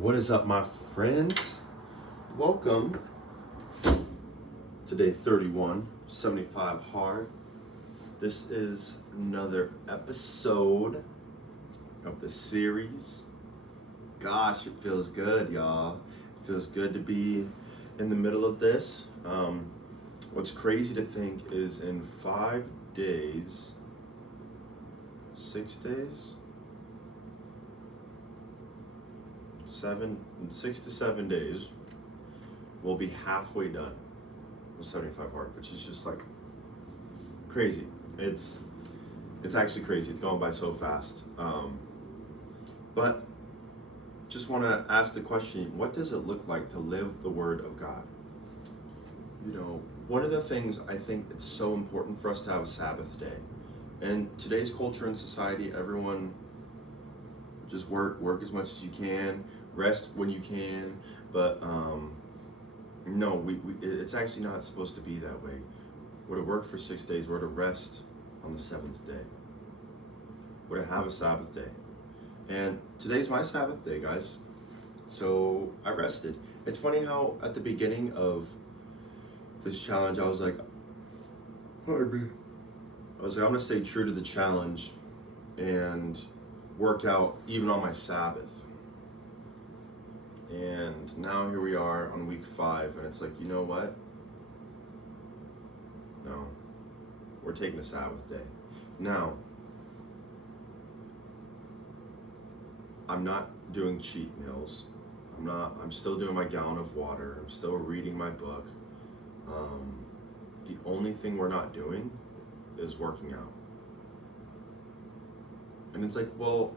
What is up, my friends? Welcome to day 31, 75 hard. This is another episode of the series. Gosh, it feels good, y'all. It feels good to be in the middle of this. What's crazy to think is in 5 days, 6 days, 6 to 7 days, we'll be halfway done with 75 hard, which is just like crazy. It's actually crazy. It's gone by so fast. But just want to ask the question, what does it look like to live the Word of God? You know, one of the things I think it's so important for us to have a Sabbath day. In today's culture and society, everyone just work as much as you can, rest when you can, but no, it's actually not supposed to be that way. We're to work for 6 days, we're to rest on the 7th day. We're to have a Sabbath day. And today's my Sabbath day, guys. So I rested. It's funny how at the beginning of this challenge, I was like, I'm gonna stay true to the challenge and work out even on my Sabbath. And now here we are on week 5, and it's like, you know what? No, we're taking a Sabbath day. Now, I'm not doing cheat meals. I'm still doing my gallon of water. I'm still reading my book. The only thing we're not doing is working out. And it's like, well,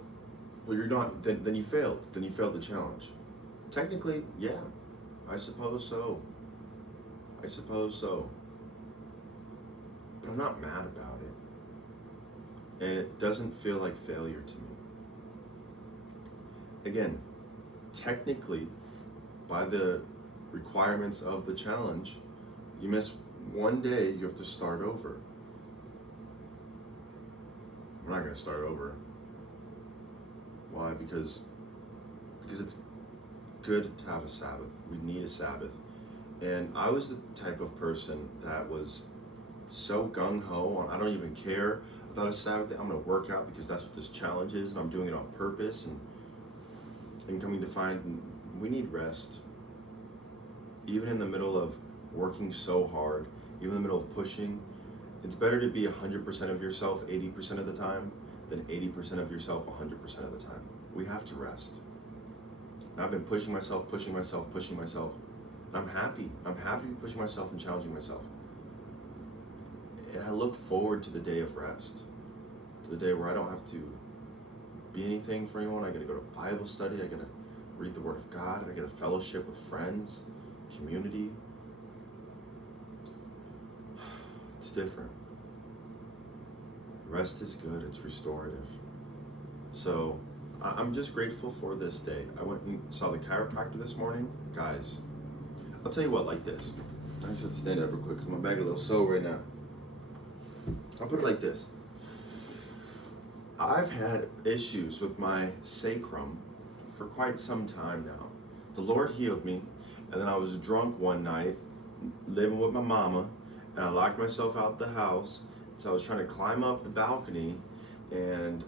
you're not, then you failed. Then you failed the challenge. Technically, yeah, I suppose so. But I'm not mad about it. And it doesn't feel like failure to me. Again, technically, by the requirements of the challenge, you miss one day, you have to start over. We're not going to start over. Why? Because it's good to have a Sabbath. We need a Sabbath. And I was the type of person that was so gung-ho on, I don't even care about a Sabbath day. I'm going to work out because that's what this challenge is, and I'm doing it on purpose. And coming to find, we need rest. Even in the middle of working so hard, even in the middle of pushing, it's better to be 100% of yourself 80% of the time than 80% of yourself 100% of the time. We have to rest. And I've been pushing myself. I'm happy. I'm happy to be pushing myself and challenging myself. And I look forward to the day of rest, to the day where I don't have to be anything for anyone. I get to go to Bible study. I get to read the Word of God. I get to fellowship with friends, community. It's different. Rest is good. It's restorative. So I'm just grateful for this day. I went and saw the chiropractor this morning. Guys, I'll tell you what, like this. I just have to stand up real quick because my back is a little sore right now. I'll put it like this. I've had issues with my sacrum for quite some time now. The Lord healed me, and then I was drunk one night, living with my mama, and I locked myself out the house. So I was trying to climb up the balcony, and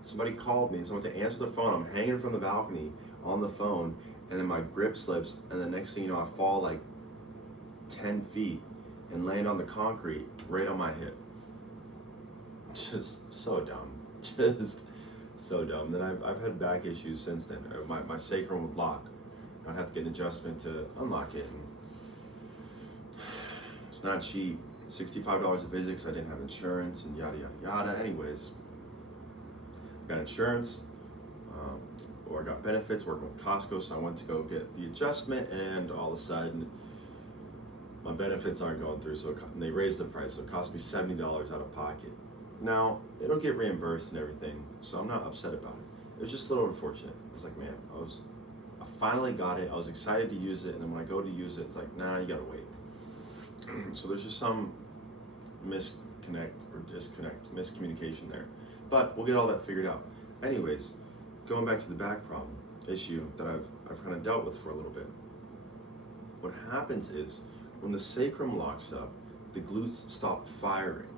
somebody called me. So I went to answer the phone. I'm hanging from the balcony on the phone, and then my grip slips, and the next thing you know, I fall like 10 feet and land on the concrete right on my hip. Just so dumb. Just so dumb. Then I've had back issues since then. My sacrum would lock. I'd have to get an adjustment to unlock it. And it's not cheap. $65 a visit because I didn't have insurance and yada, yada, yada. Anyways, I got insurance, or I got benefits working with Costco, so I went to go get the adjustment, and all of a sudden, my benefits aren't going through, so they raised the price, so it cost me $70 out of pocket. Now, it'll get reimbursed and everything, so I'm not upset about it. It was just a little unfortunate. I was like, man, I finally got it. I was excited to use it, and then when I go to use it, it's like, nah, you gotta wait. So there's just some miscommunication there. But we'll get all that figured out. Anyways, going back to the back problem. issue that I've kind of dealt with for a little bit. What happens is when the sacrum locks up, the glutes stop firing.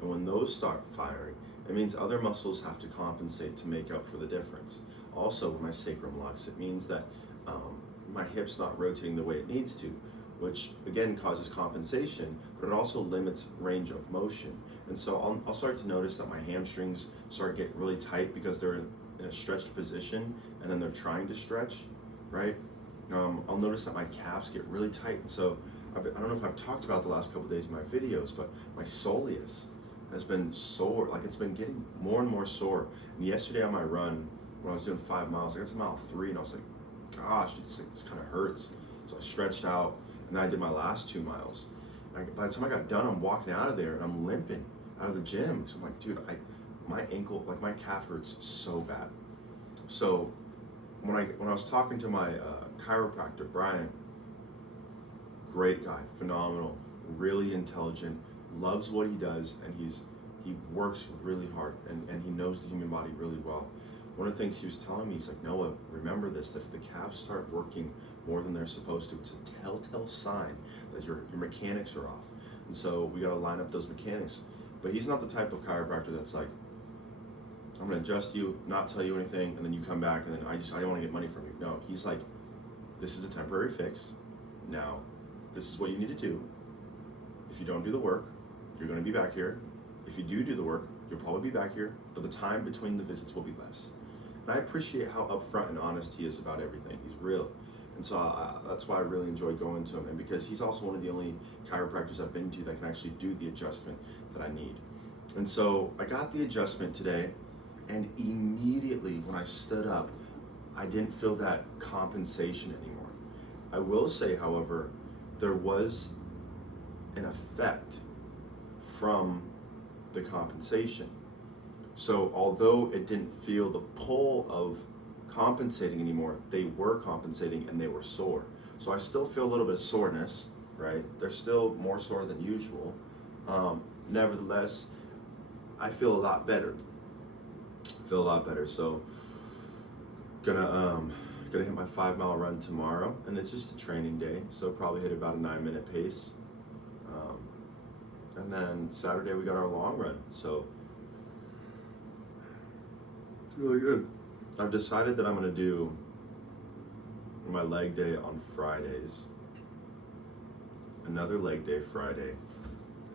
And when those start firing, it means other muscles have to compensate to make up for the difference. Also, when my sacrum locks, it means that my hip's not rotating the way it needs to, which again causes compensation, but it also limits range of motion. And so I'll start to notice that my hamstrings start getting really tight because they're in a stretched position and then they're trying to stretch, right? I'll notice that my calves get really tight. And so I don't know if I've talked about the last couple of days in my videos, but my soleus has been sore. Like, it's been getting more and more sore. And yesterday on my run, when I was doing 5 miles, I got to mile 3 and I was like, gosh, this kind of hurts. So I stretched out and then I did my last 2 miles. By the time I got done, I'm walking out of there and I'm limping out of the gym. So I'm like, dude, my ankle, like my calf hurts so bad. So when I was talking to my chiropractor, Brian, great guy, phenomenal, really intelligent, loves what he does, and he works really hard and he knows the human body really well. One of the things he was telling me, he's like, Noah, remember this, that if the calves start working more than they're supposed to, it's a telltale sign that your mechanics are off. And so we got to line up those mechanics. But he's not the type of chiropractor that's like, I'm going to adjust you, not tell you anything, and then you come back, and then I don't want to get money from you. No, he's like, this is a temporary fix. Now, this is what you need to do. If you don't do the work, you're going to be back here. If you do the work, you'll probably be back here, but the time between the visits will be less. And I appreciate how upfront and honest he is about everything. He's real. And so that's why I really enjoy going to him. And because he's also one of the only chiropractors I've been to that can actually do the adjustment that I need. And so I got the adjustment today, and immediately when I stood up, I didn't feel that compensation anymore. I will say, however, there was an effect from the compensation. So although it didn't feel the pull of compensating anymore, they were compensating and they were sore. So I still feel a little bit of soreness, right? They're still more sore than usual. Nevertheless, I feel a lot better. So gonna hit my 5 mile run tomorrow, and it's just a training day, so probably hit about a 9-minute pace. And then Saturday we got our long run, so it's really good. I've decided that I'm gonna do my leg day on Fridays, another leg day Friday,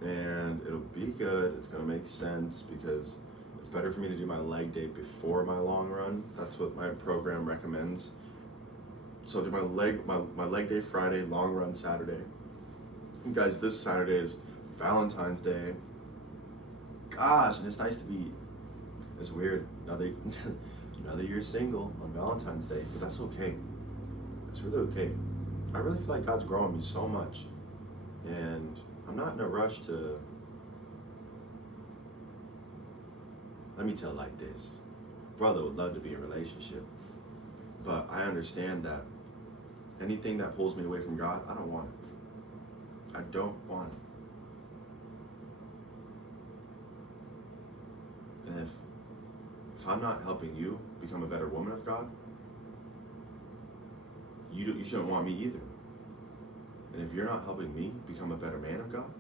and it'll be good. It's gonna make sense because it's better for me to do my leg day before my long run. That's what my program recommends. So I'll do my leg day Friday, long run Saturday. And guys, this Saturday is Valentine's Day. Gosh, and it's nice to be, it's weird, another year single on Valentine's Day, but that's okay. It's really okay. I really feel like God's growing me so much, and I'm not in a rush to, let me tell it like this. Brother would love to be in a relationship, but I understand that anything that pulls me away from God, I don't want it. I don't want it. And if I'm not helping you become a better woman of God, you shouldn't want me either. And if you're not helping me become a better man of God,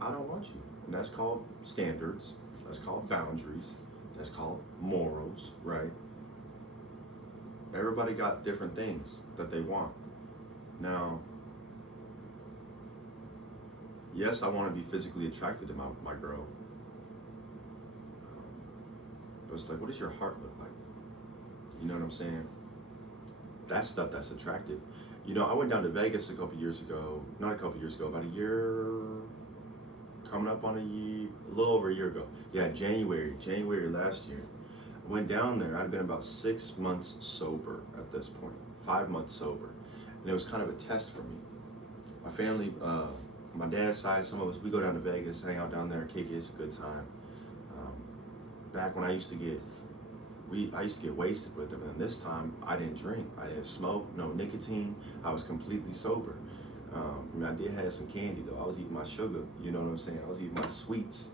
I don't want you. And that's called standards. That's called boundaries. That's called morals, right? Everybody got different things that they want. Now, yes, I want to be physically attracted to my girl. But it's like, what does your heart look like? You know what I'm saying? That's stuff that's attractive. You know, I went down to Vegas about a year, coming up on a little over a year ago. Yeah, January last year. I went down there. I'd been about 6 months sober at this point, 5 months sober. And it was kind of a test for me. My family, my dad's side, some of us, we go down to Vegas, hang out down there, kick it, it's a good time. Back when I used to get wasted with them, and this time I didn't drink, I didn't smoke, no nicotine, I was completely sober. I did have some candy though. I was eating my sugar, you know what I'm saying? I was eating my sweets.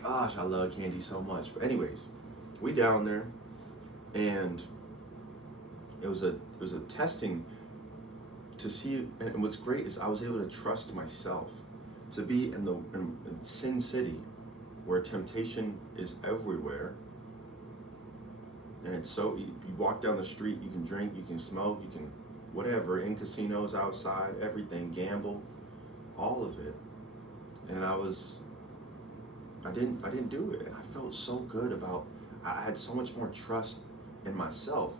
Gosh, I love candy so much. But anyways, we down there, and it was a testing to see. And what's great is I was able to trust myself to be in Sin City, where temptation is everywhere. And it's so, you walk down the street, you can drink, you can smoke, you can whatever, in casinos, outside, everything, gamble, all of it. And I didn't do it. And I felt so good about, I had so much more trust in myself.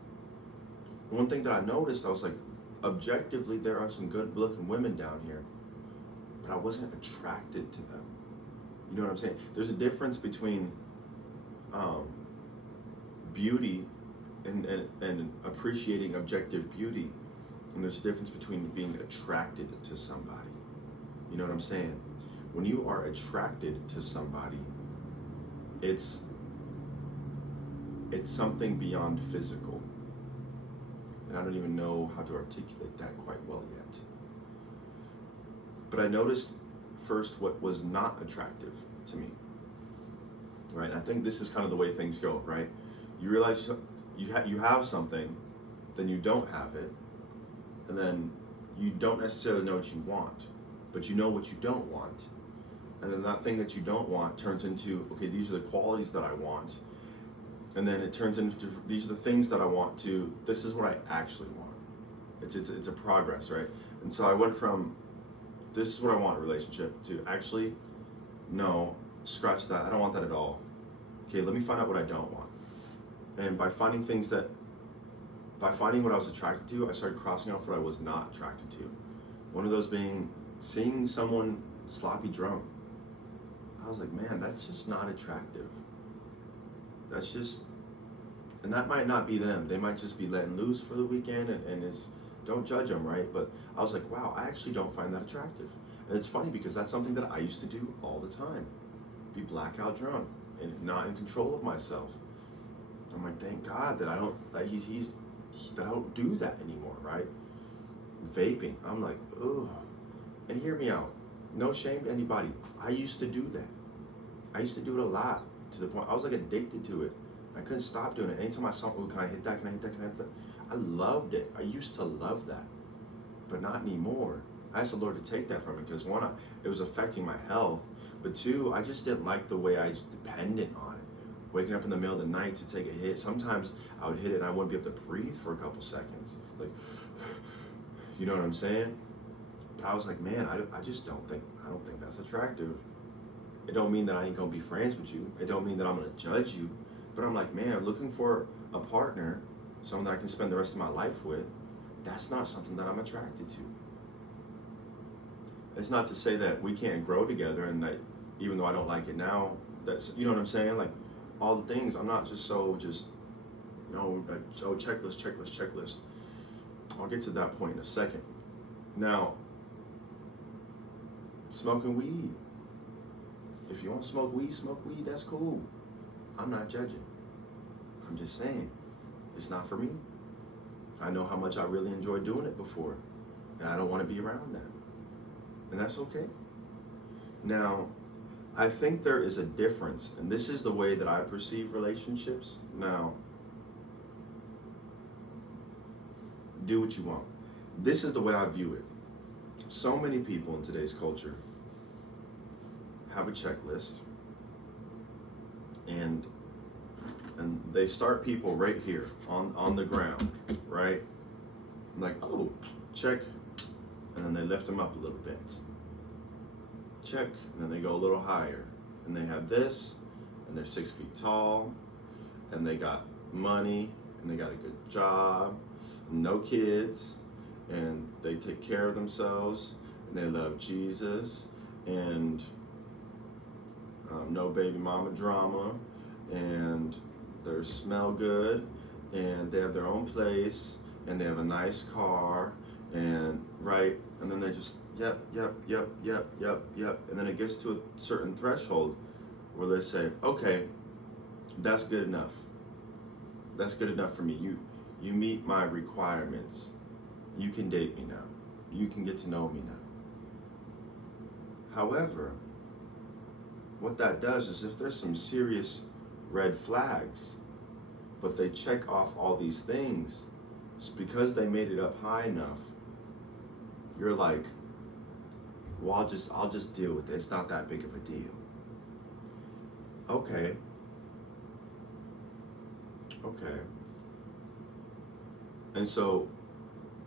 One thing that I noticed, I was like, objectively, there are some good looking women down here, but I wasn't attracted to them. You know what I'm saying? There's a difference between beauty and appreciating objective beauty, and there's a difference between being attracted to somebody. You know what I'm saying? When you are attracted to somebody, it's something beyond physical. And I don't even know how to articulate that quite well yet. But I noticed first what was not attractive to me. Right? And I think this is kind of the way things go, right? You realize you have something, then you don't have it, and then you don't necessarily know what you want, but you know what you don't want. And then that thing that you don't want turns into, okay, these are the qualities that I want. And then it turns into, these are the things that I want to, this is what I actually want. It's a progress, right? And so I went from, this is what I want in a relationship, to actually, no, scratch that, I don't want that at all. Okay, let me find out what I don't want. And by finding what I was attracted to, I started crossing off what I was not attracted to. One of those being seeing someone sloppy drunk. I was like, man, that's just not attractive. That's just, and that might not be them. They might just be letting loose for the weekend, and it's, don't judge them, right? But I was like, wow, I actually don't find that attractive. And it's funny because that's something that I used to do all the time. Be blackout drunk and not in control of myself. I'm like, thank God that I don't do that anymore, right? Vaping, I'm like, ugh. And hear me out. No shame to anybody. I used to do that. I used to do it a lot, to the point I was like addicted to it. I couldn't stop doing it. Anytime I saw, oh, can I hit that? Can I hit that? Can I hit that? I loved it. I used to love that, but not anymore. I asked the Lord to take that from me because one, it was affecting my health, but two, I just didn't like the way I was dependent on it. Waking up in the middle of the night to take a hit. Sometimes I would hit it and I wouldn't be able to breathe for a couple seconds. Like, you know what I'm saying? But I was like, man, I don't think that's attractive. It don't mean that I ain't gonna be friends with you. It don't mean that I'm gonna judge you. But I'm like, man, looking for a partner, someone that I can spend the rest of my life with, that's not something that I'm attracted to. It's not to say that we can't grow together and that even though I don't like it now, that's, you know what I'm saying? Like, all the things, I'm not just checklist. I'll get to that point in a second. Now, smoking weed. If you want to smoke weed, that's cool. I'm not judging. I'm just saying, it's not for me. I know how much I really enjoyed doing it before, and I don't want to be around that. And that's okay. Now, I think there is a difference, and this is the way that I perceive relationships. Now, do what you want. This is the way I view it. So many people in today's culture have a checklist, and they start people right here on the ground, right? Like, oh, check, and then they lift them up a little bit. Check, and then they go a little higher, and they have this, and they're 6 feet tall, and they got money, and they got a good job, no kids, and they take care of themselves, and they love Jesus, and no baby mama drama, and they smell good, and they have their own place, and they have a nice car, and right, and then they just yep, and then it gets to a certain threshold where they say, okay, that's good enough. That's good enough for me. You meet my requirements. You can date me now. You can get to know me now. However, what that does is if there's some serious red flags, but they check off all these things, It's because they made it up high enough, you're like, well, I'll just deal with it. It's not that big of a deal. Okay. And so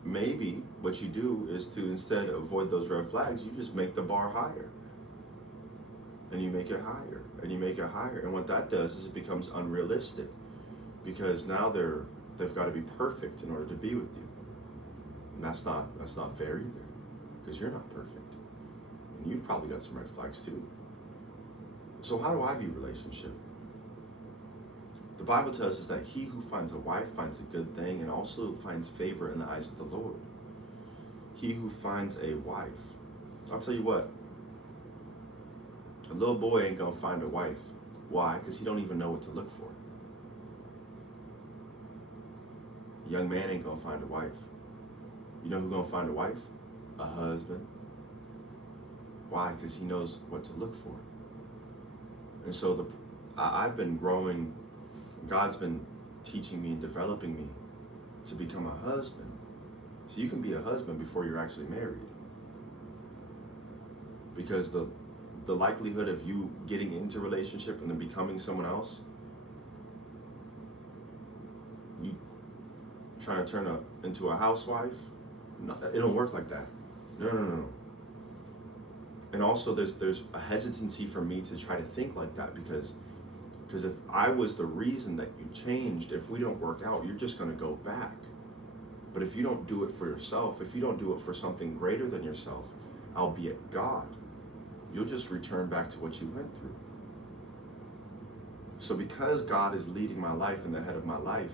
maybe what you do is to, instead of avoid those red flags, you just make the bar higher. And you make it higher, and you make it higher. And what that does is it becomes unrealistic, because now they've got to be perfect in order to be with you. And that's not fair either, because you're not perfect. And you've probably got some red flags too. So how do I view relationship? The Bible tells us that he who finds a wife finds a good thing and also finds favor in the eyes of the Lord. He who finds a wife. I'll tell you what, a little boy ain't gonna find a wife. Why? Because he don't even know what to look for. A young man ain't gonna find a wife. You know who's gonna find a wife? A husband. Why? Because he knows what to look for. And so I've been growing. God's been teaching me and developing me to become a husband. So you can be a husband before you're actually married. Because the likelihood of you getting into a relationship and then becoming someone else, you trying to turn into a housewife, no, it don't work like that. No. And also there's a hesitancy for me to try to think like that, because if I was the reason that you changed, if we don't work out, you're just going to go back. But if you don't do it for yourself, if you don't do it for something greater than yourself, albeit God, you'll just return back to what you went through. So because God is leading my life and the head of my life,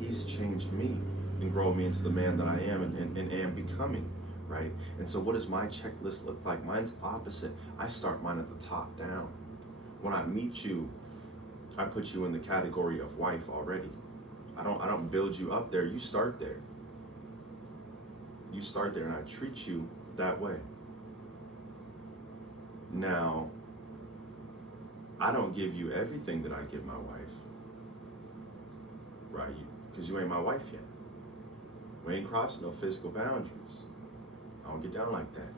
he's changed me and grown me into the man that I am and am becoming, right? And so what does my checklist look like? Mine's opposite. I start mine at the top down. When I meet you, I put you in the category of wife already. I don't build you up there. You start there. You start there, and I treat you that way. Now, I don't give you everything that I give my wife, right? Because you ain't my wife yet. We ain't crossing no physical boundaries. I don't get down like that,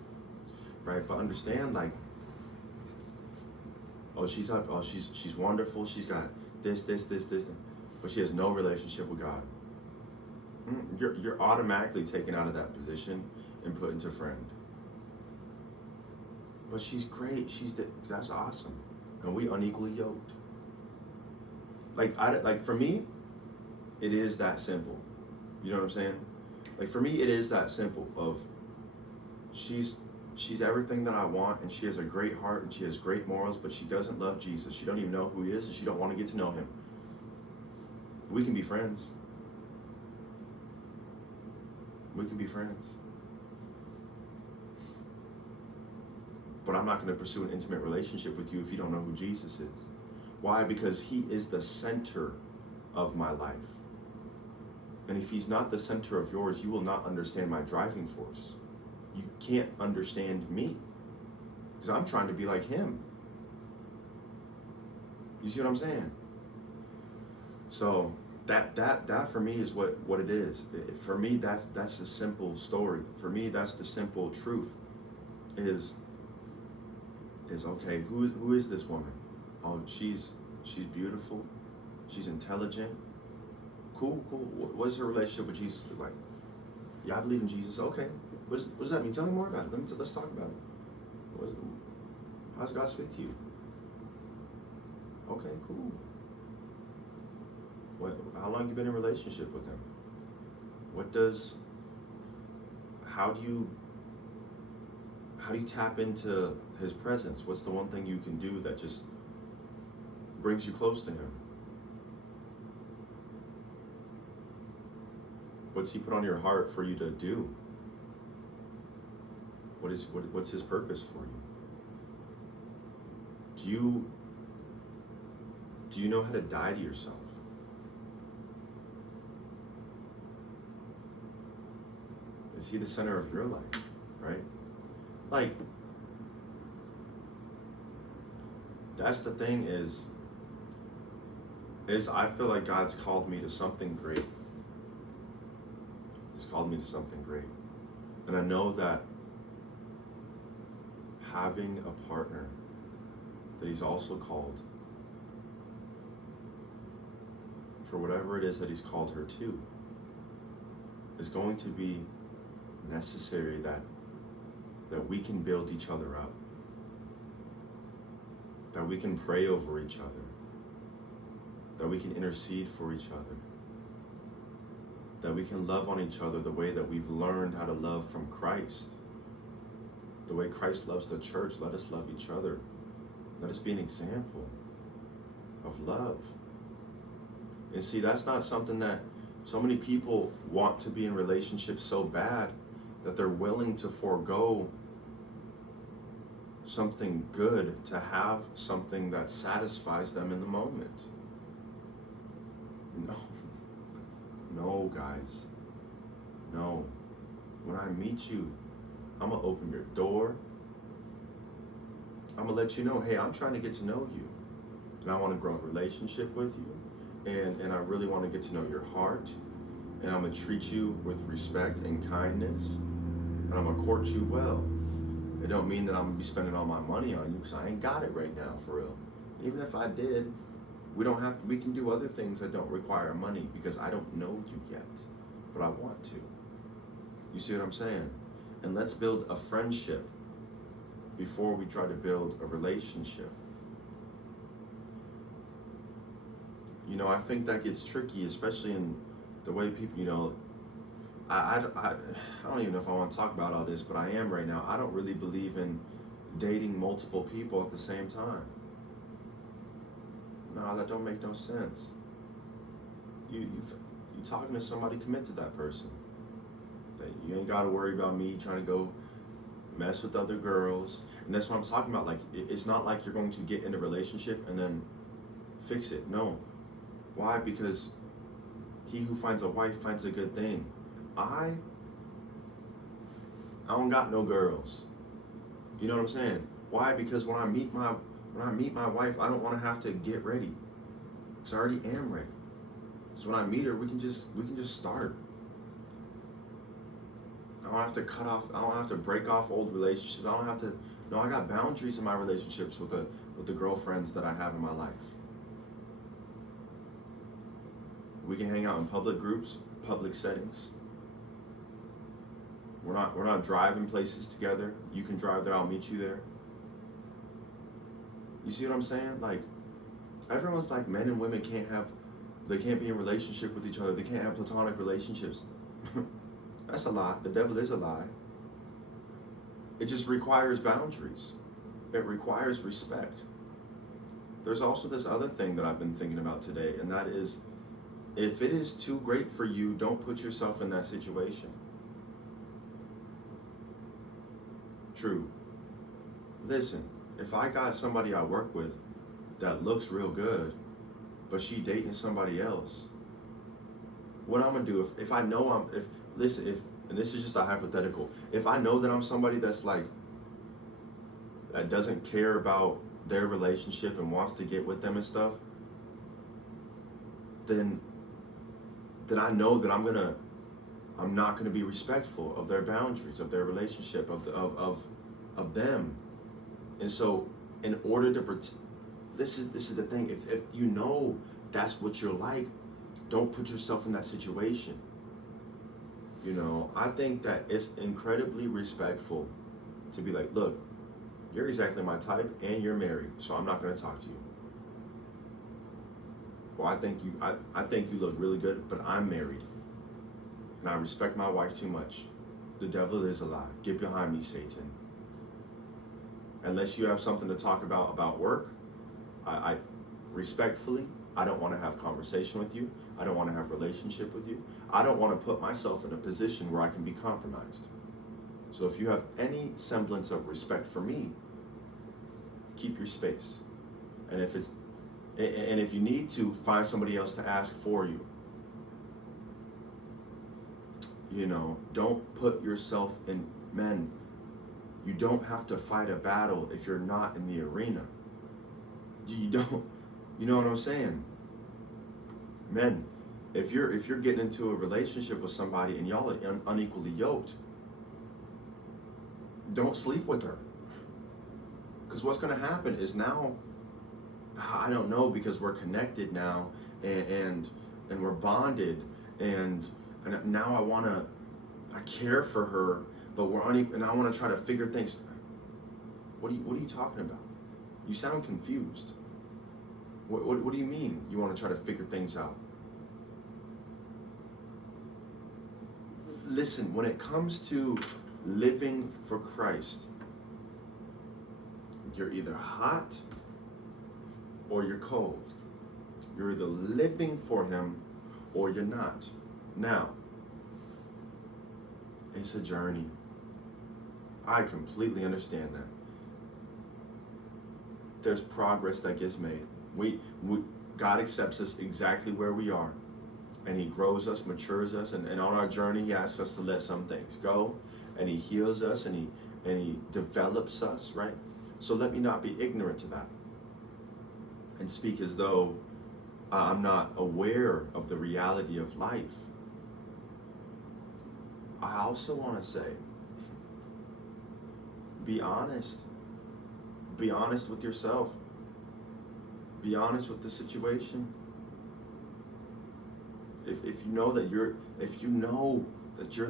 right? But understand, like, oh, she's up. Oh, she's wonderful. She's got this, but she has no relationship with God. You're automatically taken out of that position and put into friend. But she's great. That's awesome, and we unequally yoked. Like for me, it is that simple. You know what I'm saying? Like for me, it is that simple. Of she's everything that I want, and she has a great heart, and she has great morals, but she doesn't love Jesus. She don't even know who he is, and she don't want to get to know him. We can be friends. We can be friends. But I'm not going to pursue an intimate relationship with you if you don't know who Jesus is. Why? Because he is the center of my life. And if he's not the center of yours, you will not understand my driving force. You can't understand me, because I'm trying to be like him. You see what I'm saying? So that for me is what it is. For me, that's the simple story. For me, that's the simple truth. Is okay. Who is this woman? Oh, she's beautiful. She's intelligent. Cool. What's her relationship with Jesus look like? Yeah, I believe in Jesus. Okay. What does that mean? Tell me more about it. Let's talk about it. How does God speak to you? Okay, cool. How long have you been in a relationship with him? How do you tap into his presence? What's the one thing you can do that just brings you close to him? What's he put on your heart for you to do? What's his purpose for you? Do you know how to die to yourself? Is he the center of your life, right? Like, that's the thing is I feel like God's called me to something great. He's called me to something great. And I know that having a partner that he's also called for whatever it is that he's called her to is going to be necessary, that we can build each other up, that we can pray over each other, that we can intercede for each other, that we can love on each other the way that we've learned how to love from Christ. The way Christ loves the church, let us love each other. Let us be an example of love. And see, that's not something that so many people want to be in relationships so bad that they're willing to forego something good to have something that satisfies them in the moment. No, guys. No. When I meet you, I'm going to open your door. I'm going to let you know, hey, I'm trying to get to know you. And I want to grow a relationship with you. And I really want to get to know your heart. And I'm going to treat you with respect and kindness. And I'm going to court you well. It don't mean that I'm going to be spending all my money on you, because I ain't got it right now, for real. Even if I did, we can do other things that don't require money, because I don't know you yet, but I want to. You see what I'm saying? And let's build a friendship before we try to build a relationship. You know, I think that gets tricky, especially in the way people, you know, I don't even know if I want to talk about all this, but I am right now. I don't really believe in dating multiple people at the same time. No, that don't make no sense. You talking to somebody, commit to that person. You ain't got to worry about me trying to go mess with other girls. And that's what I'm talking about. Like, it's not like you're going to get in a relationship and then fix it. No. Why? Because he who finds a wife finds a good thing. I don't got no girls. You know what I'm saying? Why? Because when I meet my wife, I don't want to have to get ready, because I already am ready. So when I meet her, we can just start. I don't have to cut off. I don't have to break off old relationships. I don't have to. No, I got boundaries in my relationships with the girlfriends that I have in my life. We can hang out in public groups, public settings. We're not driving places together. You can drive there, I'll meet you there. You see what I'm saying? Like, everyone's like, men and women they can't be in relationship with each other. They can't have platonic relationships. That's a lie. The devil is a lie. It just requires boundaries. It requires respect. There's also this other thing that I've been thinking about today, and that is, if it is too great for you, don't put yourself in that situation. True. Listen, if I got somebody I work with that looks real good, but she dating somebody else, what I'm gonna do if I know and this is just a hypothetical, if I know that I'm somebody that's like, that doesn't care about their relationship and wants to get with them and stuff, then I know that I'm not gonna be respectful of their boundaries, of their relationship, of them. And so, in order to this is the thing. If you know that's what you're like, don't put yourself in that situation. You know, I think that it's incredibly respectful to be like, look, you're exactly my type, and you're married, so I'm not gonna talk to you. Well, I think you look really good, but I'm married, and I respect my wife too much. The devil is a lie. Get behind me, Satan. Unless you have something to talk about work, I respectfully, I don't want to have conversation with you. I don't want to have relationship with you. I don't want to put myself in a position where I can be compromised. So if you have any semblance of respect for me, keep your space. And if you need to, find somebody else to ask for you. You know, don't put yourself in, men, you don't have to fight a battle if you're not in the arena. You know what I'm saying? Men, If you're getting into a relationship with somebody and y'all are unequally yoked, don't sleep with her. Because what's going to happen is now, I don't know, because we're connected now and we're bonded, and now I care for her, but we're unequal, and I want to try to figure things. What are you talking about? You sound confused. What do you mean you want to try to figure things out? Listen, when it comes to living for Christ, you're either hot or you're cold. You're either living for him or you're not. Now, it's a journey. I completely understand that. There's progress that gets made. God accepts us exactly where we are, and he grows us, matures us, and on our journey he asks us to let some things go, and he heals us, and he develops us, right? So let me not be ignorant to that and speak as though I'm not aware of the reality of life. I also want to say, be honest. Be honest with yourself. Be honest with the situation. If you know that you're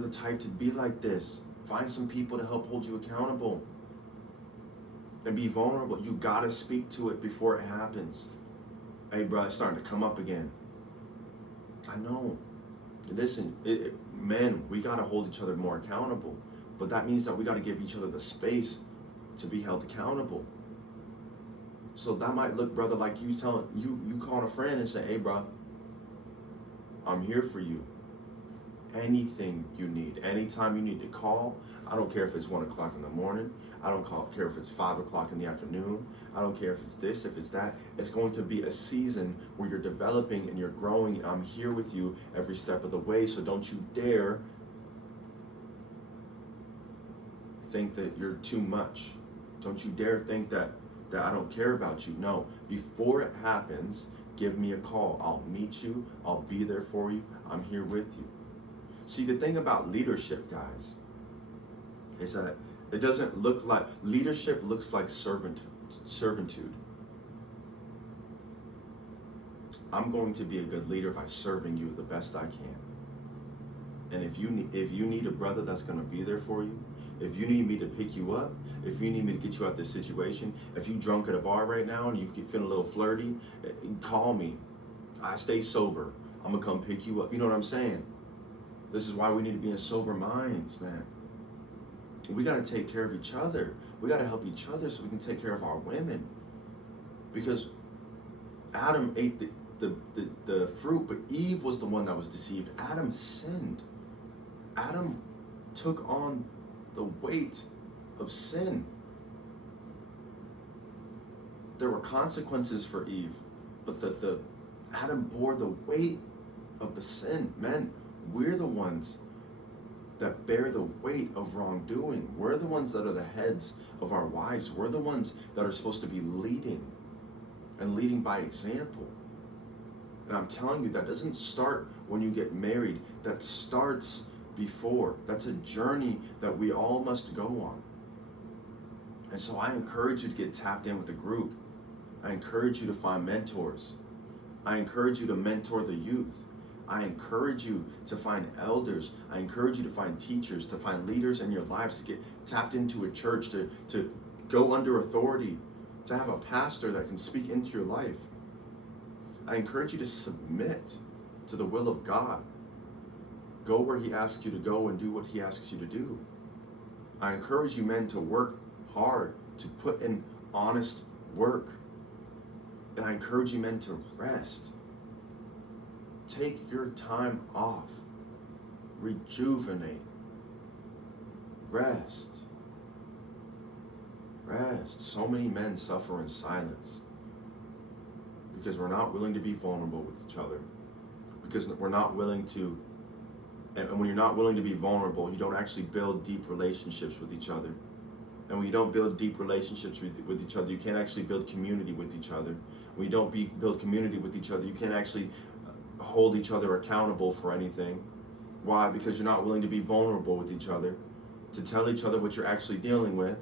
the type to be like this, find some people to help hold you accountable. And be vulnerable. You gotta speak to it before it happens. Hey, bro, it's starting to come up again. I know. Listen, men, we gotta hold each other more accountable. But that means that we gotta give each other the space to be held accountable. So that might look, brother, like you calling a friend and say, hey, bro, I'm here for you. Anything you need, anytime you need to call. I don't care if it's 1 o'clock in the morning. I don't care if it's 5 o'clock in the afternoon. I don't care if it's this, if it's that. It's going to be a season where you're developing and you're growing. And I'm here with you every step of the way. So don't you dare think that you're too much. Don't you dare think that I don't care about you. No, before it happens, give me a call. I'll meet you. I'll be there for you. I'm here with you. See, the thing about leadership, guys, is that it doesn't look like, leadership looks like servitude. I'm going to be a good leader by serving you the best I can. And if you need a brother that's going to be there for you, if you need me to pick you up, if you need me to get you out of this situation, if you drunk at a bar right now and you feeling a little flirty, call me. I stay sober. I'm going to come pick you up. You know what I'm saying? This is why we need to be in sober minds, man. We got to take care of each other. We got to help each other so we can take care of our women. Because Adam ate the fruit, but Eve was the one that was deceived. Adam sinned. Adam took on the weight of sin. There were consequences for Eve, but Adam bore the weight of the sin. Men, we're the ones that bear the weight of wrongdoing. We're the ones that are the heads of our wives. We're the ones that are supposed to be leading and leading by example. And I'm telling you, that doesn't start when you get married. That starts before. That's a journey that we all must go on. And so I encourage you to get tapped in with the group. I encourage you to find mentors. I encourage you to mentor the youth. I encourage you to find elders. I encourage you to find teachers, to find leaders in your lives, to get tapped into a church, to go under authority, to have a pastor that can speak into your life. I encourage you to submit to the will of God. Go where he asks you to go and do what he asks you to do. I encourage you, men, to work hard, to put in honest work. And I encourage you, men, to rest. Take your time off. Rejuvenate. Rest. Rest. So many men suffer in silence because we're not willing to be vulnerable with each other. Because we're not willing to, and when you're not willing to be vulnerable, you don't actually build deep relationships with each other. And when you don't build deep relationships with each other, you can't actually build community with each other. When you don't build community with each other, you can't actually hold each other accountable for anything. Why? Because you're not willing to be vulnerable with each other, to tell each other what you're actually dealing with.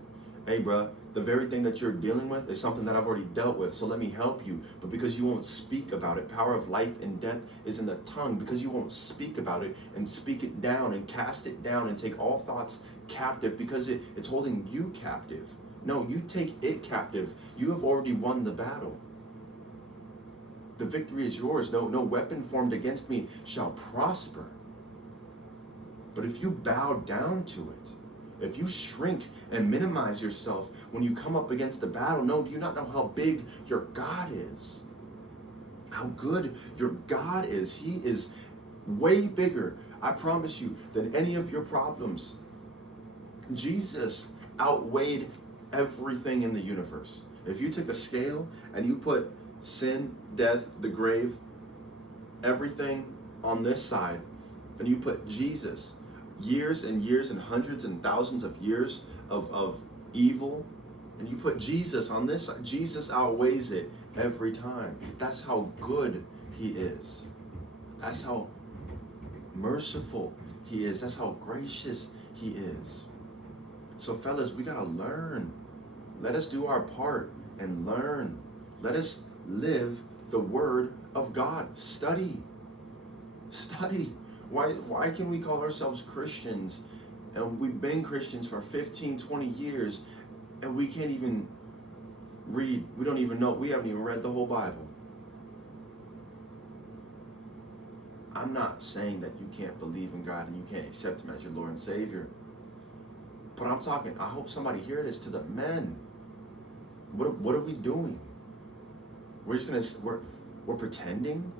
Hey, bruh, the very thing that you're dealing with is something that I've already dealt with, so let me help you. But because you won't speak about it, power of life and death is in the tongue. Because you won't speak about it and speak it down and cast it down and take all thoughts captive, because it's holding you captive. No, you take it captive. You have already won the battle. The victory is yours. No weapon formed against me shall prosper. But if you bow down to it, if you shrink and minimize yourself when you come up against the battle, no, do you not know how big your God is? How good your God is. He is way bigger, I promise you, than any of your problems. Jesus outweighed everything in the universe. If you took a scale and you put sin, death, the grave, everything on this side, and you put Jesus, years and years and hundreds and thousands of years of evil, and you put Jesus on this side, Jesus outweighs it every time. That's how good he is. That's how merciful he is. That's how gracious he is. So fellas, we gotta learn. Let us do our part and learn. Let us live the word of God. Study. Why can we call ourselves Christians, and we've been Christians for 15, 20 years, and we can't even read? We don't even know. We haven't even read the whole Bible. I'm not saying that you can't believe in God and you can't accept him as your Lord and Savior. But I'm talking, I hope somebody hear this, to the men. What are we doing? We're pretending.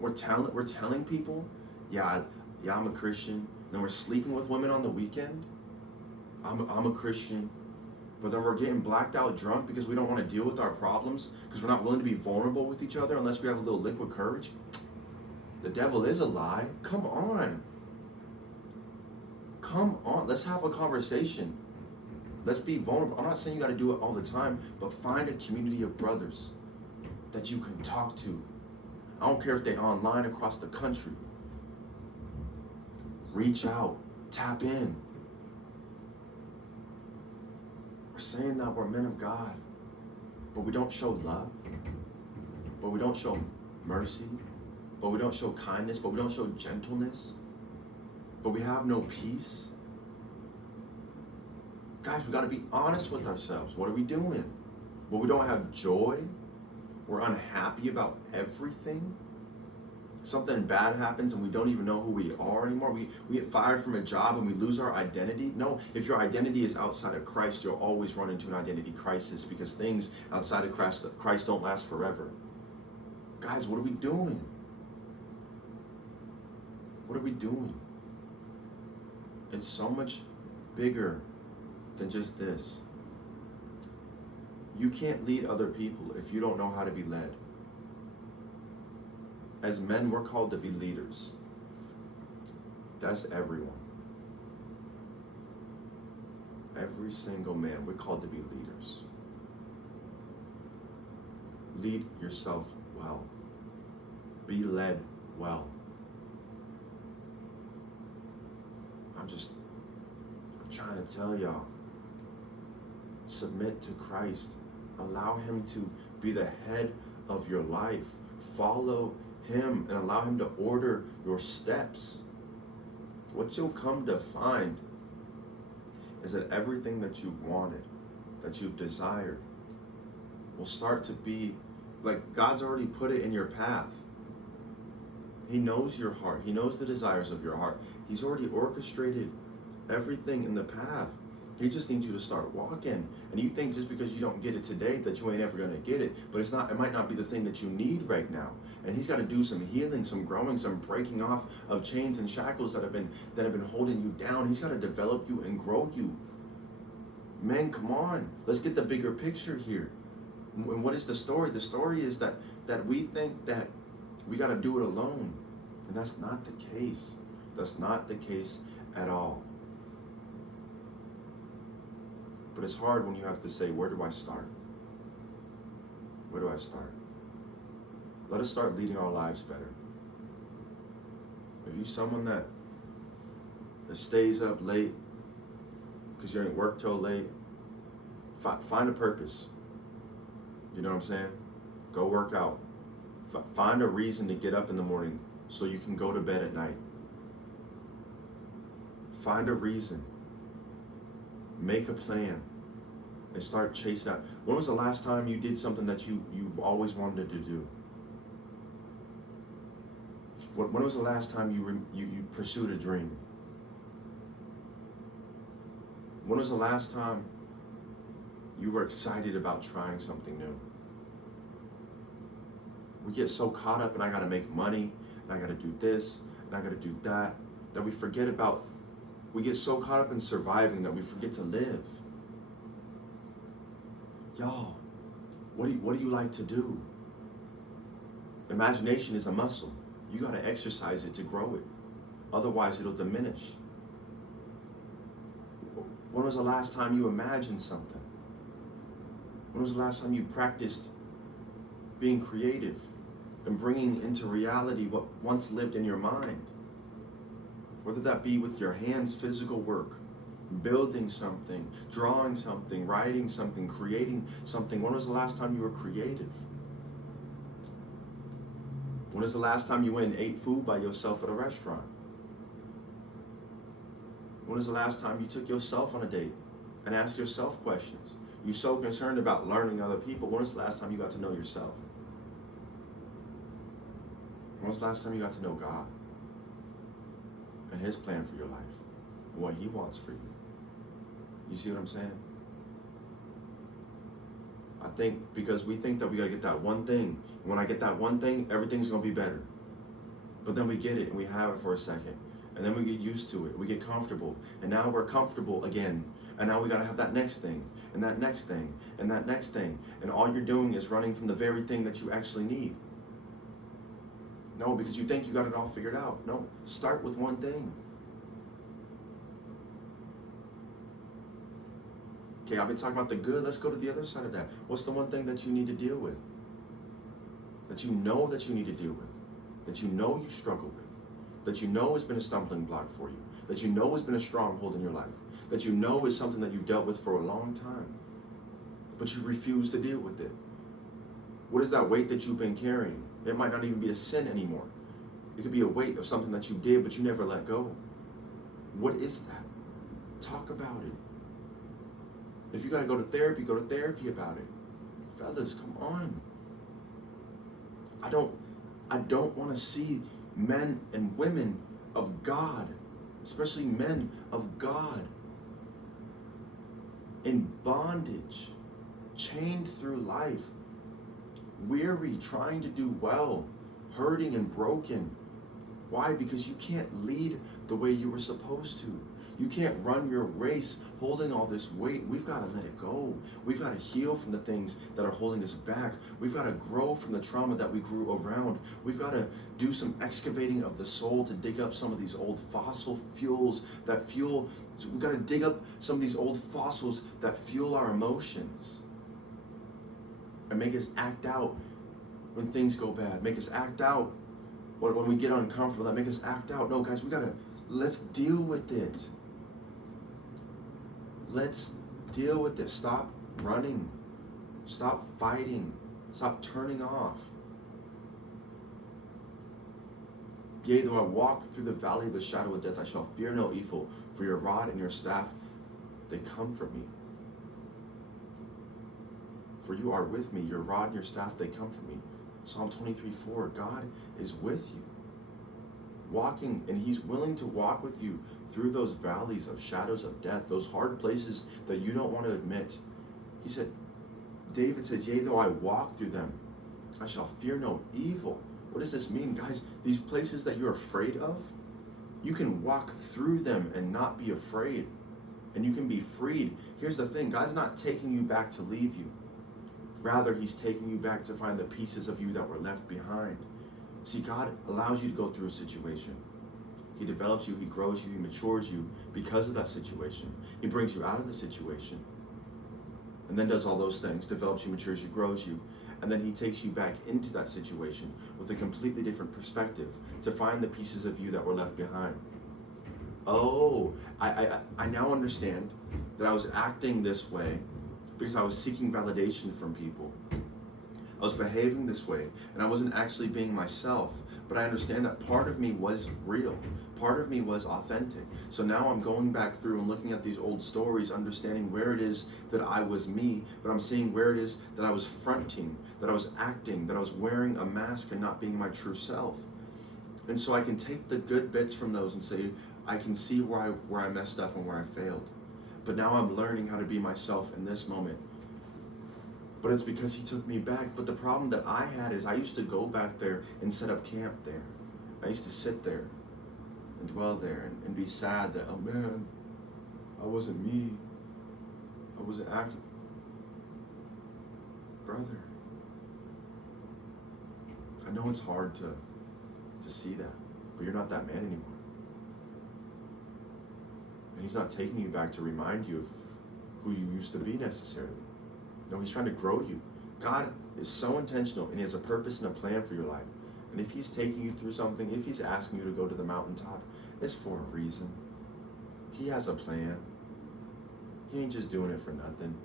We're telling people, yeah, I'm a Christian. Then we're sleeping with women on the weekend. I'm a Christian. But then we're getting blacked out drunk because we don't want to deal with our problems, because we're not willing to be vulnerable with each other unless we have a little liquid courage. The devil is a lie. Come on. Let's have a conversation. Let's be vulnerable. I'm not saying you got to do it all the time, but find a community of brothers that you can talk to. I don't care if they're online across the country. Reach out, tap in. We're saying that we're men of God, but we don't show love, but we don't show mercy, but we don't show kindness, but we don't show gentleness, but we have no peace. Guys, we got to be honest with ourselves. What are we doing? But we don't have joy. We're unhappy about everything. Something bad happens and we don't even know who we are anymore. We get fired from a job and we lose our identity. No, if your identity is outside of Christ, you'll always run into an identity crisis, because things outside of Christ don't last forever. Guys, what are we doing? What are we doing? It's so much bigger than just this. You can't lead other people if you don't know how to be led. As men, we're called to be leaders. That's everyone. Every single man, we're called to be leaders. Lead yourself well. Be led well. I'm trying to tell y'all, submit to Christ. Allow him to be the head of your life. Follow him and allow him to order your steps. What you'll come to find is that everything that you've wanted, that you've desired, will start to be like God's already put it in your path. He knows your heart. He knows the desires of your heart. He's already orchestrated everything in the path. He just needs you to start walking. And you think just because you don't get it today that you ain't ever going to get it. But it's not. It might not be the thing that you need right now. And he's got to do some healing, some growing, some breaking off of chains and shackles that have been holding you down. He's got to develop you and grow you. Men, come on. Let's get the bigger picture here. And what is the story? The story is that we think that we got to do it alone. And that's not the case. That's not the case at all. But it's hard when you have to say, where do I start? Where do I start? Let us start leading our lives better. If you're someone that stays up late because you ain't work till late, find a purpose. You know what I'm saying? Go work out. Find a reason to get up in the morning so you can go to bed at night. Find a reason. Make a plan and start chasing out. When was the last time you did something that you've always wanted to do? When was the last time you pursued a dream? When was the last time you were excited about trying something new? We get so caught up in I gotta make money, and I gotta do this, and I gotta do that we forget about, we get so caught up in surviving that we forget to live. Y'all, what do you like to do? Imagination is a muscle. You gotta exercise it to grow it. Otherwise it'll diminish. When was the last time you imagined something? When was the last time you practiced being creative and bringing into reality what once lived in your mind? Whether that be with your hands, physical work, building something, drawing something, writing something, creating something. When was the last time you were creative? When was the last time you went and ate food by yourself at a restaurant? When was the last time you took yourself on a date and asked yourself questions? You're so concerned about learning other people. When was the last time you got to know yourself? When was the last time you got to know God and His plan for your life and what He wants for you? You see what I'm saying? I think because we think that we gotta get that one thing. When I get that one thing, everything's gonna be better. But then we get it and we have it for a second. And then we get used to it. We get comfortable. And now we're comfortable again. And now we gotta have that next thing, and that next thing, and that next thing. And all you're doing is running from the very thing that you actually need. No, because you think you got it all figured out. No, start with one thing. Okay, I've been talking about the good. Let's go to the other side of that. What's the one thing that you need to deal with? That you know that you need to deal with? That you know you struggle with? That you know has been a stumbling block for you? That you know has been a stronghold in your life? That you know is something that you've dealt with for a long time, but you refuse to deal with it? What is that weight that you've been carrying? It might not even be a sin anymore. It could be a weight of something that you did, but you never let go. What is that? Talk about it. If you gotta go to therapy about it. Fellas, come on. I don't want to see men and women of God, especially men of God, in bondage, chained through life, weary, trying to do well, hurting and broken. Why? Because you can't lead the way you were supposed to. You can't run your race holding all this weight. We've got to let it go. We've got to heal from the things that are holding us back. We've got to grow from the trauma that we grew around. We've got to do some excavating of the soul to dig up some of these old fossil fuels that fuel. We've got to dig up some of these old fossils that fuel our emotions and make us act out when things go bad. Make us act out when we get uncomfortable. That make us act out. No, guys, let's deal with it. Let's deal with this. Stop running. Stop fighting. Stop turning off. Yea, though I walk through the valley of the shadow of death, I shall fear no evil, for your rod and your staff, they comfort me. For you are with me, your rod and your staff, they comfort me. Psalm 23:4, God is with you. Walking, and He's willing to walk with you through those valleys of shadows of death, those hard places that you don't want to admit. He said, David says, yea, though I walk through them, I shall fear no evil. What does this mean, guys? These places that you're afraid of, you can walk through them and not be afraid. And you can be freed. Here's the thing, God's not taking you back to leave you. Rather, He's taking you back to find the pieces of you that were left behind. See, God allows you to go through a situation. He develops you, He grows you, He matures you because of that situation. He brings you out of the situation and then does all those things, develops you, matures you, grows you. And then he takes you back into that situation with a completely different perspective to find the pieces of you that were left behind. Oh, I now understand that I was acting this way because I was seeking validation from people. I was behaving this way, and I wasn't actually being myself. But I understand that part of me was real. Part of me was authentic. So now I'm going back through and looking at these old stories, understanding where it is that I was me, but I'm seeing where it is that I was fronting, that I was acting, that I was wearing a mask and not being my true self. And so I can take the good bits from those and say, I can see where I messed up and where I failed. But now I'm learning how to be myself in this moment. But it's because he took me back. But the problem that I had is I used to go back there and set up camp there. I used to sit there and dwell there and be sad that, oh man, I wasn't me. I wasn't acting. Brother, I know it's hard to see that, but you're not that man anymore. And he's not taking you back to remind you of who you used to be necessarily. No, he's trying to grow you. God is so intentional, and he has a purpose and a plan for your life. And if he's taking you through something, if he's asking you to go to the mountaintop, it's for a reason. He has a plan. He ain't just doing it for nothing.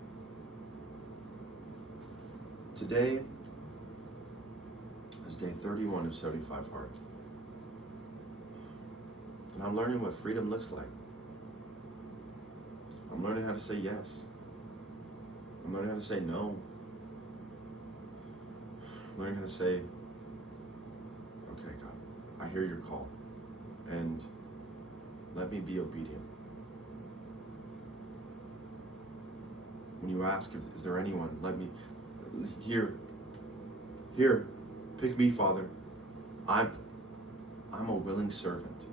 Today is day 31 of 75 Hard. And I'm learning what freedom looks like. I'm learning how to say yes. I'm learning how to say no. I'm learning how to say, okay, God, I hear your call, and let me be obedient. When you ask, is there anyone, let me, here, pick me, Father. I'm a willing servant.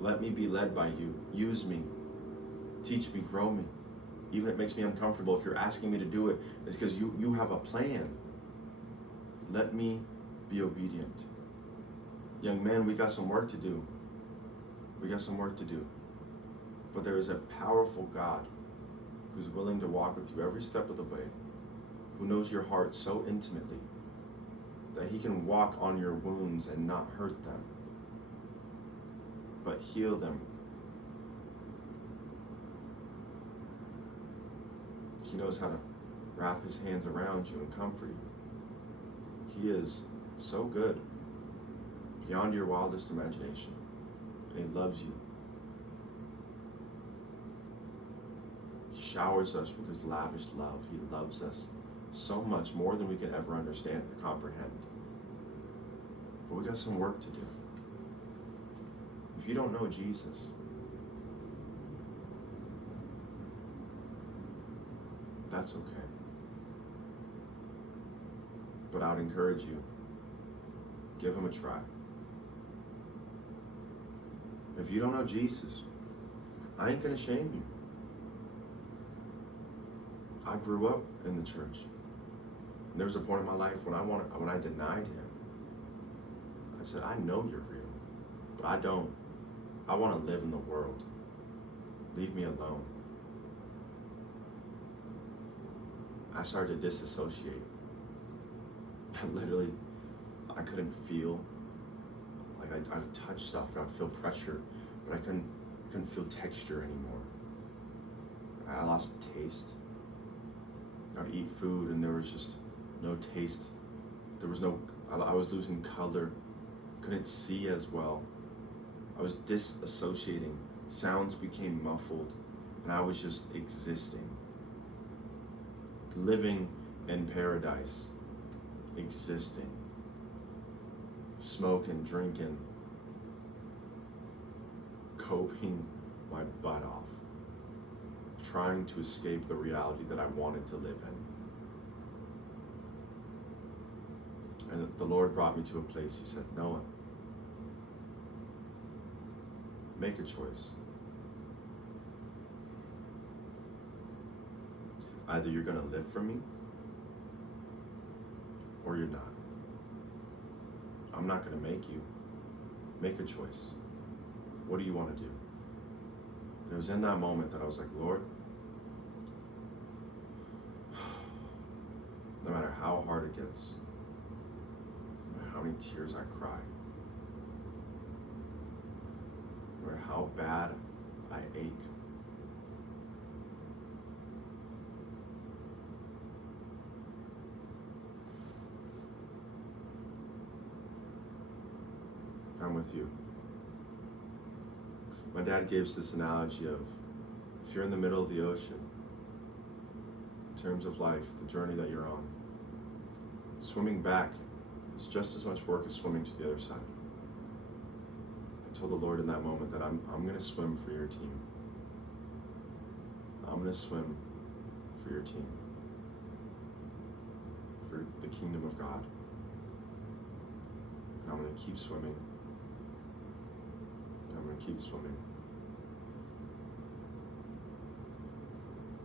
Let me be led by you. Use me. Teach me, grow me. Even if it makes me uncomfortable, if you're asking me to do it, it's because you have a plan. Let me be obedient. Young man, we got some work to do. We got some work to do. But there is a powerful God who's willing to walk with you every step of the way, who knows your heart so intimately that he can walk on your wounds and not hurt them, but heal them. He knows how to wrap his hands around you and comfort you. He is so good, beyond your wildest imagination, and he loves you. He showers us with his lavish love. He loves us so much more than we can ever understand or comprehend. But we got some work to do. If you don't know Jesus, that's okay. But I'd encourage you, give him a try. If you don't know Jesus, I ain't gonna shame you. I grew up in the church. And there was a point in my life when I denied him. I said, I know you're real, but I want to live in the world. Leave me alone. I started to disassociate. I couldn't feel. Like I'd touch stuff and I'd feel pressure, but I couldn't feel texture anymore. I lost taste. I'd eat food and there was just no taste. I was losing color. Couldn't see as well. I was disassociating. Sounds became muffled, and I was just existing. Living in paradise. Existing. Smoking, drinking. Coping my butt off. Trying to escape the reality that I wanted to live in. And the Lord brought me to a place. He said, Noah, make a choice. Either you're going to live for me or you're not. I'm not going to make you. Make a choice. What do you want to do? And it was in that moment that I was like, Lord, no matter how how hard it gets, no matter how many tears I cry, no matter how bad I ache, I'm with you. My dad gives this analogy of, if you're in the middle of the ocean, in terms of life, the journey that you're on, swimming back is just as much work as swimming to the other side. I told the Lord in that moment that I'm going to swim for your team. I'm going to swim for your team, for the kingdom of God. And I'm going to keep swimming. I'm going to keep swimming.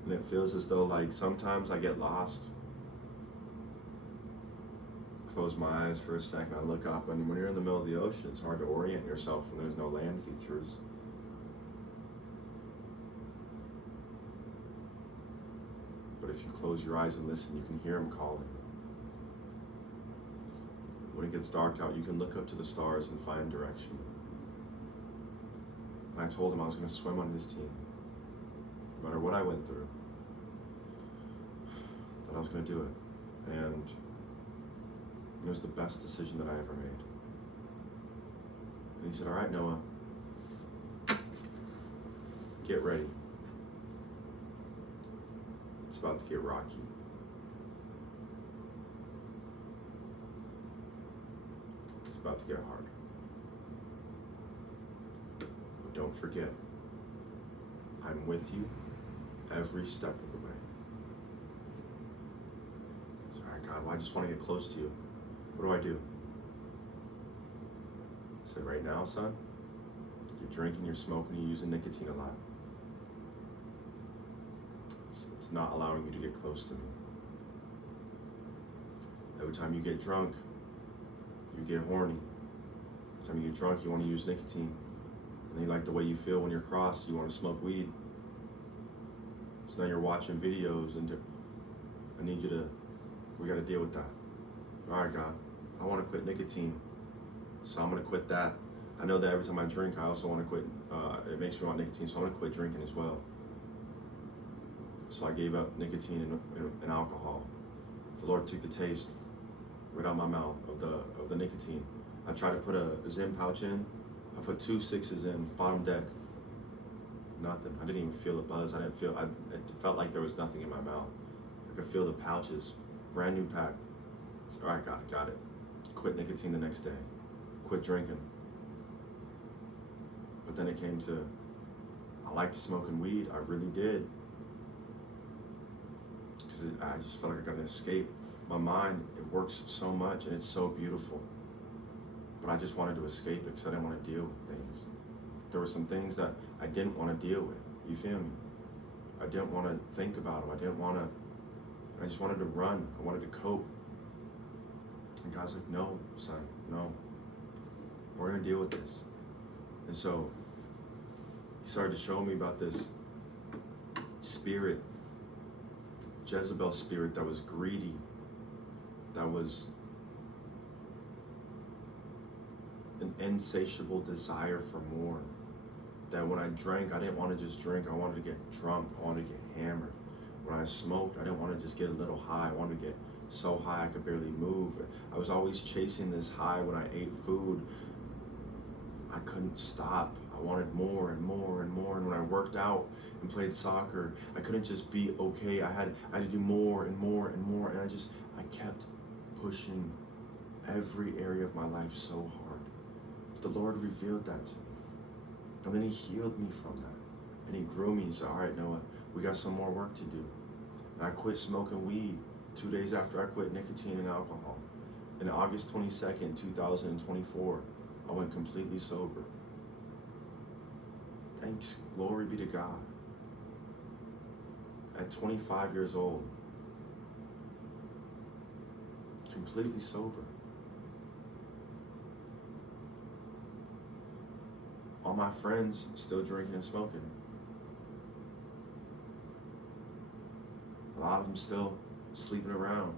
And it feels as though, like, sometimes I get lost. Close my eyes for a second, I look up, and when you're in the middle of the ocean, it's hard to orient yourself when there's no land features. But if you close your eyes and listen, you can hear him calling. When it gets dark out, you can look up to the stars and find direction. And I told him I was going to swim on his team. No matter what I went through, that I was going to do it. And it was the best decision that I ever made. And he said, all right, Noah, get ready. It's about to get rocky. It's about to get hard. But don't forget, I'm with you every step of the way. So, all right, God, well, I just want to get close to you. What do? I said, right now, son, you're drinking, you're smoking, you're using nicotine a lot. It's not allowing you to get close to me. Every time you get drunk, you get horny. Every time you get drunk, you want to use nicotine. And then you like the way you feel when you're crossed, you want to smoke weed. So now you're watching videos, and I need you to, we got to deal with that. All right, God, I want to quit nicotine, so I'm going to quit that. I know that every time I drink, I also want to quit, it makes me want nicotine, so I'm going to quit drinking as well. So I gave up nicotine and alcohol. The Lord took the taste right out of my mouth of the nicotine. I tried to put a Zyn pouch in. I put 2 6s in, bottom deck. Nothing. I didn't even feel the buzz. It felt like there was nothing in my mouth. I could feel the pouches, brand new pack. I said, all right, got it. Quit nicotine the next day. Quit drinking. But then it came to, I liked smoking weed. I really did. Because I just felt like I got an escape. My mind, it works so much and it's so beautiful. But I just wanted to escape it because I didn't want to deal with things. There were some things that I didn't want to deal with. You feel me? I didn't want to think about them. I just wanted to run. I wanted to cope. And God's like, no, son, no. We're going to deal with this. And so he started to show me about this spirit, Jezebel spirit, that was greedy, that was an insatiable desire for more. That when I drank, I didn't want to just drink, I wanted to get drunk, I wanted to get hammered. When I smoked, I didn't want to just get a little high, I wanted to get so high I could barely move. I was always chasing this high when I ate food. I couldn't stop. I wanted more and more and more. And when I worked out and played soccer, I couldn't just be okay. I had to do more and more and more. And I kept pushing every area of my life so hard. But the Lord revealed that to me. And then he healed me from that. And he grew me. He said, all right, Noah, we got some more work to do. And I quit smoking weed 2 days after I quit nicotine and alcohol. And August 22nd, 2024, I went completely sober. Thanks, glory be to God. At 25 years old, completely sober. All my friends still drinking and smoking. A lot of them still sleeping around.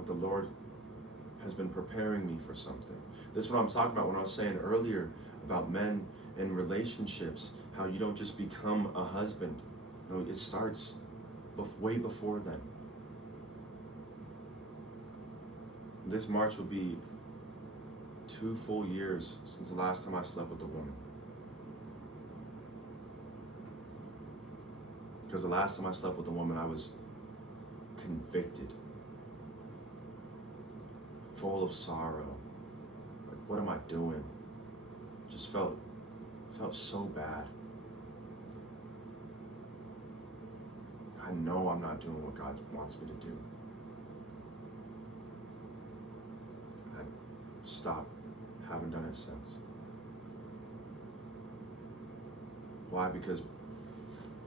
but the Lord has been preparing me for something. This is what I'm talking about when I was saying earlier about men and relationships, how you don't just become a husband. No, it starts way before then. This March will be 2 full years since the last time I slept with a woman. Because the last time I slept with a woman, I was convicted, full of sorrow. Like, what am I doing? Just felt so bad. I know I'm not doing what God wants me to do. I stopped, haven't done it since. Why? Because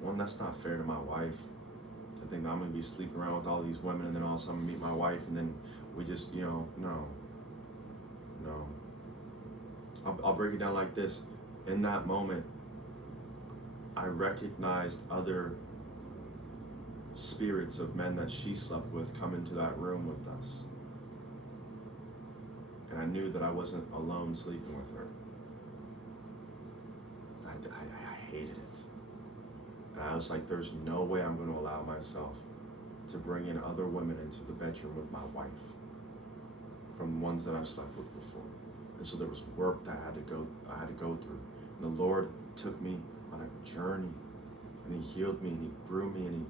one, that's not fair to my wife. To think that I'm gonna be sleeping around with all these women and then all of a sudden meet my wife and then we just, no. I'll break it down like this. In that moment, I recognized other spirits of men that she slept with come into that room with us. And I knew that I wasn't alone sleeping with her. I hated it. And I was like, there's no way I'm going to allow myself to bring in other women into the bedroom with my wife from ones that I've slept with before. And so there was work that I had to go through. And the Lord took me on a journey, and He healed me, and He grew me, and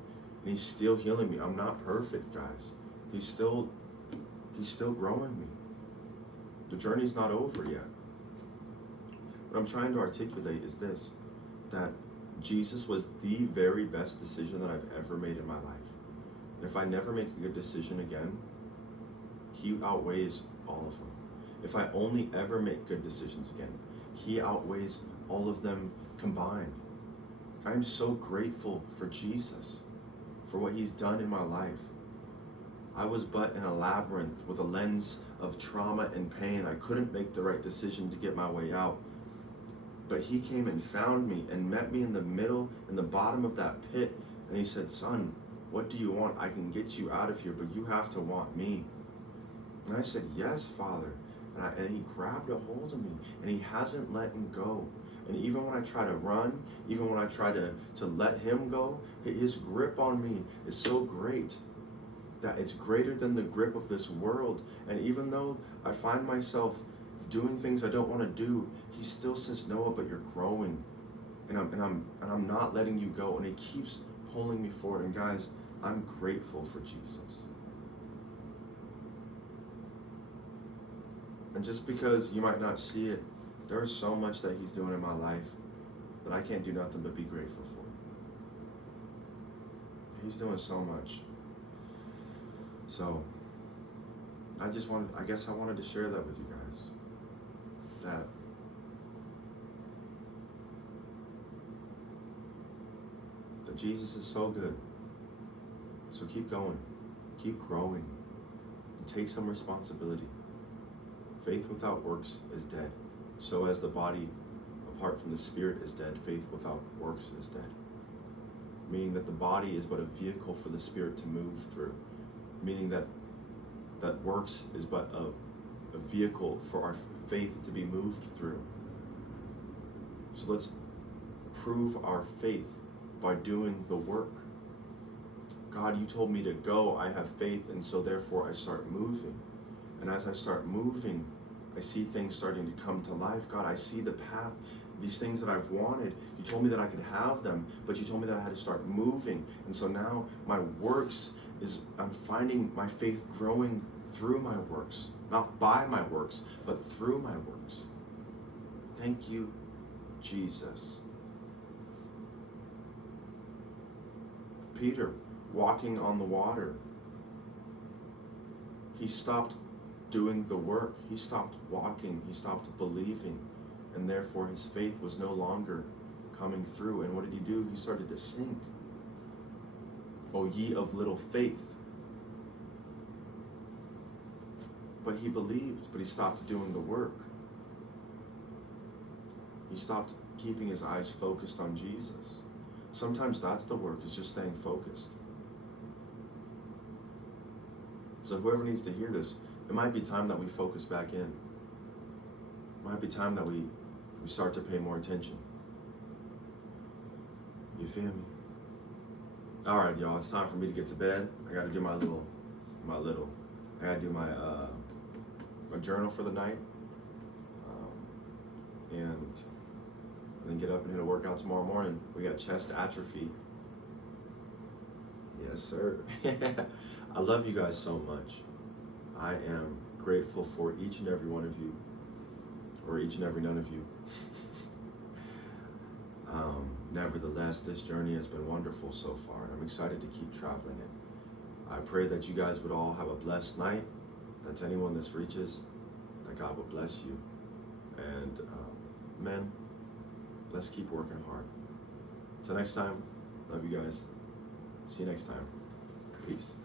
He's still healing me. I'm not perfect, guys. He's still growing me. The journey's not over yet. What I'm trying to articulate is this, that Jesus was the very best decision that I've ever made in my life. And if I never make a good decision again, He outweighs all of them. If I only ever make good decisions again, He outweighs all of them combined. I'm so grateful for Jesus, for what He's done in my life. I was but in a labyrinth with a lens of trauma and pain. I couldn't make the right decision to get my way out. But He came and found me and met me in the middle, in the bottom of that pit. And He said, son, what do you want? I can get you out of here, but you have to want me. And I said, yes, Father. And He grabbed a hold of me, and He hasn't let me go. And even when I try to run, even when I try to let Him go, His grip on me is so great that it's greater than the grip of this world. And even though I find myself doing things I don't want to do, He still says, Noah, but you're growing, and I'm not letting you go. And He keeps pulling me forward. And guys, I'm grateful for Jesus. And just because you might not see it, there's so much that He's doing in my life that I can't do nothing but be grateful for. He's doing so much. So I guess I wanted to share that with you guys. That Jesus is so good. So keep going, keep growing, and take some responsibility. Faith without works is dead. So as the body apart from the spirit is dead, faith without works is dead. Meaning that the body is but a vehicle for the spirit to move through. Meaning that works is but a vehicle for our faith to be moved through. So let's prove our faith by doing the work. God, you told me to go, I have faith, and so therefore I start moving. And as I start moving, I see things starting to come to life. God, I see the path, these things that I've wanted. You told me that I could have them, but you told me that I had to start moving. And so now my works I'm finding my faith growing through my works, not by my works, but through my works. Thank you, Jesus. Peter, walking on the water, he stopped doing the work. He stopped walking. He stopped believing. And therefore his faith was no longer coming through. And what did he do? He started to sink. O ye of little faith. But he believed, but he stopped doing the work. He stopped keeping his eyes focused on Jesus. Sometimes that's the work, is just staying focused. So whoever needs to hear this, it might be time that we focus back in. It might be time that we start to pay more attention. You feel me? All right, y'all, it's time for me to get to bed. I gotta do my journal for the night. And then get up and hit a workout tomorrow morning. We got chest atrophy. Yes, sir. I love you guys so much. I am grateful for each and every one of you, or each and every none of you. Nevertheless, this journey has been wonderful so far, and I'm excited to keep traveling it. I pray that you guys would all have a blessed night, that anyone this reaches, that God will bless you. And men, let's keep working hard. Till next time, love you guys. See you next time. Peace.